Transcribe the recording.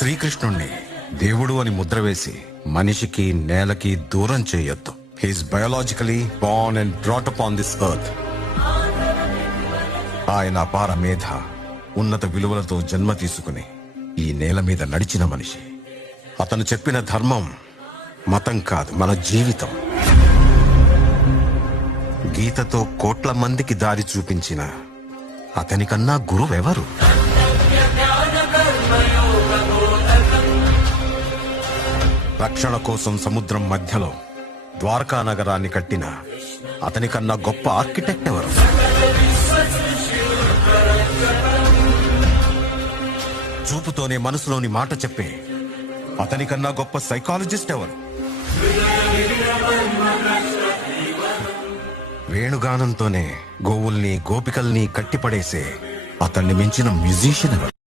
శ్రీకృష్ణుణ్ణి దేవుడు అని ముద్ర వేసి మనిషికి నేలకి దూరం చేయొద్దు. He's biologically born and brought up on this earth. ఆయన అపార మేధ, ఉన్నత విలువలతో జన్మ తీసుకుని ఈ నేల మీద నడిచిన మనిషి. అతను చెప్పిన ధర్మం మతం కాదు, మన జీవితం. గీతతో కోట్ల మందికి దారి చూపించిన అతనికన్నా గురువెవరు? రక్షణ కోసం సముద్రం మధ్యలో ద్వారకా నగరాన్ని కట్టిన అతనికన్నా గొప్ప ఆర్కిటెక్ట్ ఎవరు? చూపుతోనే మనసులోని మాట చెప్పే అతనికన్నా గొప్ప సైకాలజిస్ట్ ఎవరు? వేణుగానంతోనే గోవుల్ని గోపికల్ని కట్టిపడేసే అతన్ని మించిన మ్యూజిషియన్ ఎవరు?